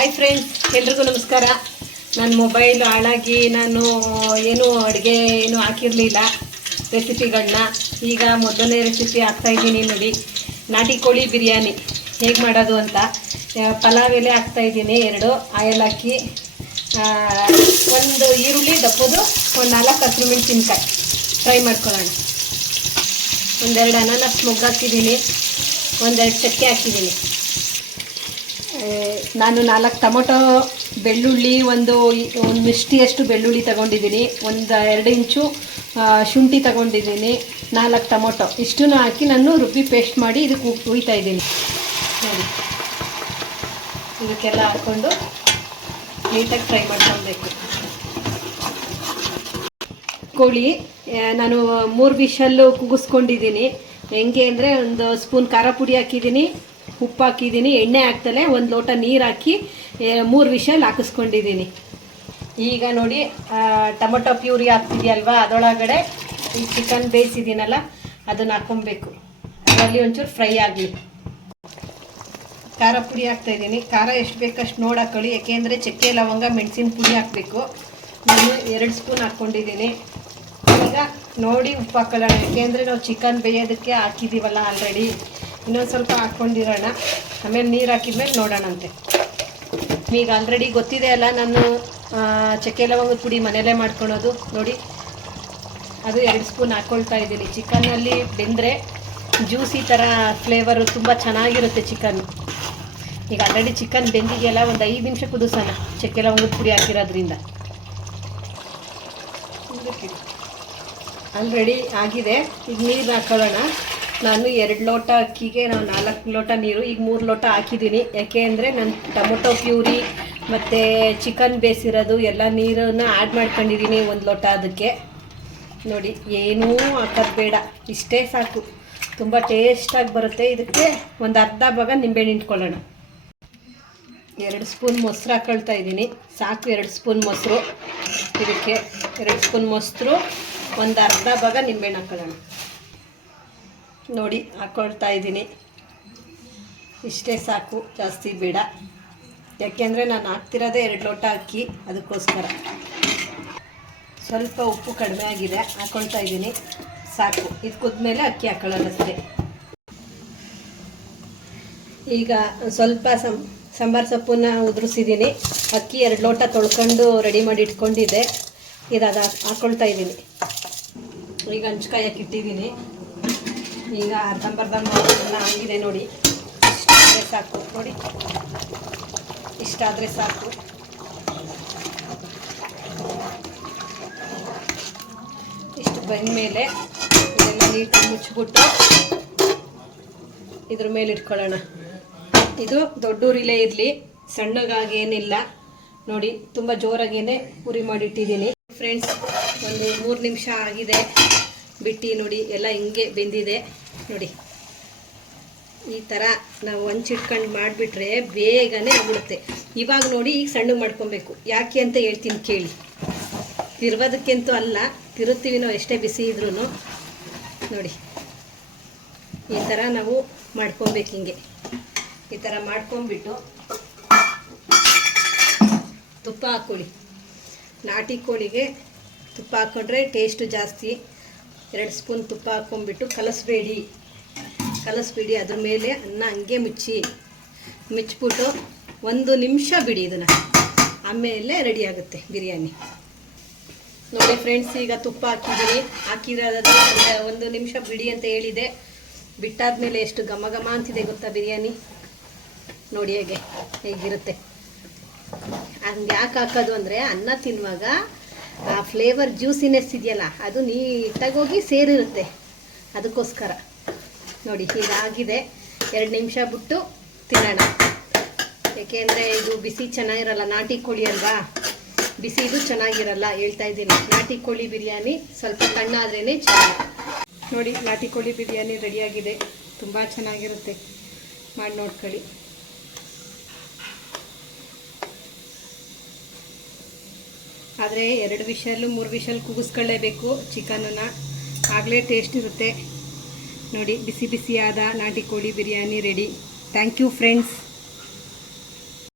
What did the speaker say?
Hi friends ಎಲ್ರಿಗೂ ನಮಸ್ಕಾರ. ನನ್ನ ಮೊಬೈಲ್ ಹಾಳಾಗಿ ನಾನು ಏನು ಅಡುಗೆ ಏನು ಹಾಕಿರಲಿಲ್ಲ ರೆಸಿಪಿಗಳನ್ನ ಈಗ ಮೊದಲನೇ ರೆಸಿಪಿ ಹಾಕ್ತಾಯಿದ್ದೀನಿ ನೋಡಿ. ನಾಟಿ ಕೋಳಿ ಬಿರಿಯಾನಿ. ಹೇಗೆ ಮಾಡೋದು ಅಂತ. ಪಲಾವ್ ಎಲೆ ಹಾಕ್ತಾಯಿದ್ದೀನಿ ಎರಡು. ಆಯಲ್ ಹಾಕಿ ಒಂದು ಈರುಳ್ಳಿ ದಪ್ಪದು, ಒಂದು ನಾಲ್ಕು ಹಸಿರು ಮೆಣಸಿನ್ಕಾಯಿ ಫ್ರೈ ಮಾಡ್ಕೊಳ್ಳೋಣ. ಒಂದೆರಡು ಅನಾನಸ್ ಮೊಗ್ಗು ಹಾಕಿದ್ದೀನಿ. ಒಂದೆರಡು ಚಕ್ಕೆ ಹಾಕಿದ್ದೀನಿ. ನಾನು ನಾಲ್ಕು ಟೊಮೊಟೊ, ಬೆಳ್ಳುಳ್ಳಿ ಒಂದು ಒಂದು ಮಿಷ್ಟಿಯಷ್ಟು ಬೆಳ್ಳುಳ್ಳಿ ತಗೊಂಡಿದ್ದೀನಿ. ಒಂದು ಎರಡು ಇಂಚು ಶುಂಠಿ ತಗೊಂಡಿದ್ದೀನಿ. ನಾಲ್ಕು ಟೊಮೊಟೊ. ಇಷ್ಟನ್ನು ಹಾಕಿ ನಾನು ರುಬ್ಬಿ ಪೇಸ್ಟ್ ಮಾಡಿ ಇದಕ್ಕೆ ಹುಯ್ತಾ ಇದ್ದೀನಿ. ನೋಡಿ ಇದಕ್ಕೆಲ್ಲ ಹಾಕ್ಕೊಂಡು ನೀಟಾಗಿ ಫ್ರೈ ಮಾಡ್ಕೊಬೇಕು ಕೋಳಿ ನಾನು ಮೂರು ವಿಷಲ್ಲು ಕೂಗಿಸ್ಕೊಂಡಿದ್ದೀನಿ. ಹೆಂಗೆ ಅಂದರೆ ಒಂದು ಸ್ಪೂನ್ ಖಾರ ಪುಡಿ ಹಾಕಿದ್ದೀನಿ. ಉಪ್ಪು ಹಾಕಿದ್ದೀನಿ ಎಣ್ಣೆ ಹಾಕ್ತಲೇ ಒಂದು ಲೋಟ ನೀರು ಹಾಕಿ ಮೂರು ವಿಷಲ್ ಹಾಕಿಸ್ಕೊಂಡಿದ್ದೀನಿ ಈಗ ನೋಡಿ ಟೊಮೊಟೊ ಪ್ಯೂರಿ ಹಾಕ್ತಿದ್ಯಲ್ವಾ ಅದರೊಳಗಡೆ ಈ ಚಿಕನ್ ಬೇಯಿಸಿದ್ದೀನಲ್ಲ, ಅದನ್ನು ಹಾಕ್ಕೊಬೇಕು. ಅದರಲ್ಲಿ ಒಂಚೂರು ಫ್ರೈ ಆಗಲಿ. ಖಾರ ಪುಡಿ ಹಾಕ್ತಾ ಇದ್ದೀನಿ. ಖಾರ ಎಷ್ಟು ಬೇಕಷ್ಟು ನೋಡಿ ಹಾಕೊಳ್ಳಿ. ಯಾಕೆಂದರೆ ಚಕ್ಕೆ, ಲವಂಗ, ಮೆಣಸಿನ ಪುಡಿ ಹಾಕಬೇಕು. ನಾನು ಎರಡು ಸ್ಪೂನ್ ಹಾಕ್ಕೊಂಡಿದ್ದೀನಿ. ಈಗ ನೋಡಿ ಉಪ್ಪು ಹಾಕೊಳ್ಳೋಣ ಯಾಕೆಂದರೆ ನಾವು ಚಿಕನ್ ಬೇಯೋದಕ್ಕೆ ಹಾಕಿದ್ದೀವಲ್ಲ ಆಲ್ರೆಡಿ ಇನ್ನೊಂದು ಸ್ವಲ್ಪ ಹಾಕ್ಕೊಂಡಿರೋಣ ಆಮೇಲೆ ನೀರು ಹಾಕಿದ್ಮೇಲೆ ನೋಡೋಣಂತೆ. ಈಗ ಆಲ್ರೆಡಿ ಗೊತ್ತಿದೆ ಅಲ್ಲ ನಾನು ಚಕ್ಕೆ ಲವಂಗದ ಪುಡಿ ಮನೆಯಲ್ಲೇ ಮಾಡ್ಕೊಳೋದು. ನೋಡಿ ಅದು ಎರಡು ಸ್ಪೂನ್ ಹಾಕ್ಕೊಳ್ತಾ ಇದ್ದೀನಿ. ಚಿಕನ್ನಲ್ಲಿ ಬೆಂದರೆ ಜ್ಯೂಸಿ ಥರ ಫ್ಲೇವರು ತುಂಬ ಚೆನ್ನಾಗಿರುತ್ತೆ ಚಿಕನ್. ಈಗ ಆಲ್ರೆಡಿ ಚಿಕನ್ ಬೆಂದಿದೆಯಲ್ಲ ಒಂದು ಐದು ನಿಮಿಷ ಕುದಿಸೋಣ ಚಕ್ಕೆ ಲವಂಗದ ಪುಡಿ ಹಾಕಿರೋದ್ರಿಂದ. ಆಲ್ರೆಡಿ ಆಗಿದೆ. ಈಗ ನೀರು ಹಾಕೊಳ್ಳೋಣ. ನಾನು ಎರಡು ಲೋಟ ಅಕ್ಕಿಗೆ ನಾವು ನಾಲ್ಕು ಲೋಟ ನೀರು, ಈಗ ಮೂರು ಲೋಟ ಹಾಕಿದ್ದೀನಿ. ಯಾಕೆ ಅಂದರೆ ನಾನು ಟೊಮೊಟೊ ಪ್ಯೂರಿ ಮತ್ತು ಚಿಕನ್ ಬೇಸಿರೋದು ಎಲ್ಲ ನೀರನ್ನು ಆ್ಯಡ್ ಮಾಡ್ಕೊಂಡಿದ್ದೀನಿ ಒಂದು ಲೋಟ ಅದಕ್ಕೆ. ನೋಡಿ, ಏನೂ ಹಾಕೋದು ಬೇಡ. ಇಷ್ಟೇ ಸಾಕು. ತುಂಬ ಟೇಸ್ಟಾಗಿ ಬರುತ್ತೆ. ಇದಕ್ಕೆ ಒಂದು ಅರ್ಧ ಭಾಗ ನಿಂಬೆಹಣ್ಣು ಇಟ್ಕೊಳ್ಳೋಣ. ಎರಡು ಸ್ಪೂನ್ ಮೊಸರು ಹಾಕೊಳ್ತಾ ಇದ್ದೀನಿ. ಸಾಕು ಎರಡು ಸ್ಪೂನ್ ಮೊಸರು. ಇದಕ್ಕೆ ಎರಡು ಸ್ಪೂನ್ ಮೊಸರು, ಒಂದು ಅರ್ಧ ಭಾಗ ನಿಂಬೆಹಣ್ಣು ಹಾಕೊಳ್ಳೋಣ. ನೋಡಿ ಹಾಕ್ಕೊಳ್ತಾ ಇದ್ದೀನಿ. ಇಷ್ಟೇ ಸಾಕು, ಜಾಸ್ತಿ ಬೇಡ. ಯಾಕೆಂದರೆ ನಾನು ಹಾಕ್ತಿರೋದೇ ಎರಡು ಲೋಟ ಅಕ್ಕಿ, ಅದಕ್ಕೋಸ್ಕರ. ಸ್ವಲ್ಪ ಉಪ್ಪು ಕಡಿಮೆ ಆಗಿದೆ ಹಾಕ್ಕೊಳ್ತಾ ಇದ್ದೀನಿ. ಸಾಕು, ಇದು ಕುದ್ಮೇಲೆ ಅಕ್ಕಿ ಹಾಕೊಳ್ಳೋದಷ್ಟೇ. ಈಗ ಸ್ವಲ್ಪ ಸಂ, ಸಾಂಬಾರು ಸೊಪ್ಪನ್ನ ಉದುರಿಸಿದ್ದೀನಿ. ಅಕ್ಕಿ ಎರಡು ಲೋಟ ತೊಳ್ಕೊಂಡು ರೆಡಿ ಮಾಡಿ ಇಟ್ಕೊಂಡಿದ್ದೆ. ಇದು ಅದು ಹಾಕ್- ಹಾಕ್ಕೊಳ್ತಾ ಇದ್ದೀನಿ. ಈಗ ಹಂಚ್ಕಾಯಕ್ಕೆ ಇಟ್ಟಿದ್ದೀನಿ. ಈಗ ಅರ್ಧಂಬರ್ಧ ಮಾಡೋದನ್ನ ಆಗಿದೆ ನೋಡಿ. ಇಷ್ಟಾದರೆ ಸಾಕು, ನೋಡಿ. ಇಷ್ಟಾದರೆ ಸಾಕು. ಇಷ್ಟು ಬಂದಮೇಲೆ ಇದೆಲ್ಲ ನೀಟಾಗಿ ಮುಚ್ಚಿಬಿಟ್ಟು ಇದ್ರ ಮೇಲೆ ಇಟ್ಕೊಳ್ಳೋಣ. ಇದು ದೊಡ್ಡ ಉರಿಲೇ ಇರಲಿ, ಸಣ್ಣಗಾಗಿ ಏನಿಲ್ಲ. ನೋಡಿ, ತುಂಬ ಜೋರಾಗೇನೆ ಉರಿ ಮಾಡಿಟ್ಟಿದ್ದೀನಿ. ಫ್ರೆಂಡ್ಸ್ ಒಂದು ಮೂರು ನಿಮಿಷ ಆಗಿದೆ. ಬಿಟ್ಟು ನೋಡಿ, ಎಲ್ಲ ಹಿಂಗೆ ಬೆಂದಿದೆ. ನೋಡಿ, ಈ ಥರ ನಾವು ಹಂಚಿಟ್ಕೊಂಡು ಮಾಡಿಬಿಟ್ರೆ ಬೇಗನೆ ಆಗ್ಬಿಡುತ್ತೆ. ಇವಾಗ ನೋಡಿ, ಈಗ ಸಣ್ಣ ಮಾಡ್ಕೊಬೇಕು. ಯಾಕೆ ಅಂತ ಹೇಳ್ತೀನಿ ಕೇಳಿ. ತಿರುಗೋದಕ್ಕಂತೂ ಅಲ್ಲ, ತಿರುತ್ತೀವಿ ನಾವು ಎಷ್ಟೇ ಬಿಸಿ ಇದ್ರೂ ನೋಡಿ, ಈ ಥರ ನಾವು ಮಾಡ್ಕೊಬೇಕು ಹಿಂಗೆ. ಈ ಥರ ಮಾಡ್ಕೊಂಬಿಟ್ಟು ತುಪ್ಪ ಹಾಕ್ಕೊಳ್ಳಿ. ನಾಟಿ ಕೋಳಿಗೆ ತುಪ್ಪ ಹಾಕ್ಕೊಂಡ್ರೆ ಟೇಸ್ಟು ಜಾಸ್ತಿ. ಎರಡು ಸ್ಪೂನ್ ತುಪ್ಪ ಹಾಕ್ಕೊಂಬಿಟ್ಟು ಕಲಸಬೇಡಿ. ಕಲಸಬೇಡಿ, ಅದ್ರ ಮೇಲೆ ಅನ್ನ ಹಂಗೆ ಮುಚ್ಚಿ ಮುಚ್ಚಿಬಿಟ್ಟು ಒಂದು ನಿಮಿಷ ಬಿಡಿ ಇದನ್ನು. ಆಮೇಲೆ ರೆಡಿ ಆಗುತ್ತೆ ಬಿರಿಯಾನಿ. ನೋಡಿ ಫ್ರೆಂಡ್ಸ್ ಈಗ ತುಪ್ಪ ಹಾಕಿದ್ದೀನಿ. ಹಾಕಿರೋದು ಒಂದು ನಿಮಿಷ ಬಿಡಿ ಅಂತ ಹೇಳಿದೆ. ಬಿಟ್ಟಾದ್ಮೇಲೆ ಎಷ್ಟು ಘಮ ಘಮ ಅಂತಿದೆ ಗೊತ್ತಾ ಬಿರಿಯಾನಿ? ನೋಡಿ ಹೇಗೆ ಹೇಗಿರುತ್ತೆ. ಹಂಗೆ ಯಾಕೆ ಹಾಕೋದು ಅಂದರೆ ಅನ್ನ ತಿನ್ನುವಾಗ ಆ ಫ್ಲೇವರ್ ಜ್ಯೂಸಿನೆಸ್ ಇದೆಯಲ್ಲ, ಅದು ನೀಟಾಗಿ ಹೋಗಿ ಸೇರಿರುತ್ತೆ. ಅದಕ್ಕೋಸ್ಕರ. ನೋಡಿ ಹೀಗಾಗಿದೆ ಎರಡು ನಿಮಿಷ ಬಿಟ್ಟು ತಿನ್ನೋಣ. ಏಕೆಂದರೆ ಇದು ಬಿಸಿ ಚೆನ್ನಾಗಿರಲ್ಲ, ನಾಟಿ ಕೋಳಿ ಅಲ್ವಾ? ಬಿಸಿ ಇದು ಚೆನ್ನಾಗಿರಲ್ಲ, ಹೇಳ್ತಾ ಇದ್ದೀನಿ. ನಾಟಿ ಕೋಳಿ ಬಿರಿಯಾನಿ ಸ್ವಲ್ಪ ತಣ್ಣಾದ್ರೇ ಚೆನ್ನಾಗಿ. ನೋಡಿ, ನಾಟಿ ಕೋಳಿ ಬಿರಿಯಾನಿ ರೆಡಿಯಾಗಿದೆ ತುಂಬ ಚೆನ್ನಾಗಿರುತ್ತೆ. ಮಾಡಿ ನೋಡ್ಕೊಳ್ಳಿ. ಆದರೆ ಎರಡು ವಿಷಲ್ಲು ಮೂರು ವಿಷಲ್ ಕೂಗಿಸ್ಕೊಳ್ಳೇಬೇಕು ಚಿಕನನ್ನು. ಆಗಲೇ ಟೇಸ್ಟ್ ಇರುತ್ತೆ. ನೋಡಿ, ಬಿಸಿ ಬಿಸಿಯಾದ ನಾಟಿ ಕೋಳಿ biryani ready thank you friends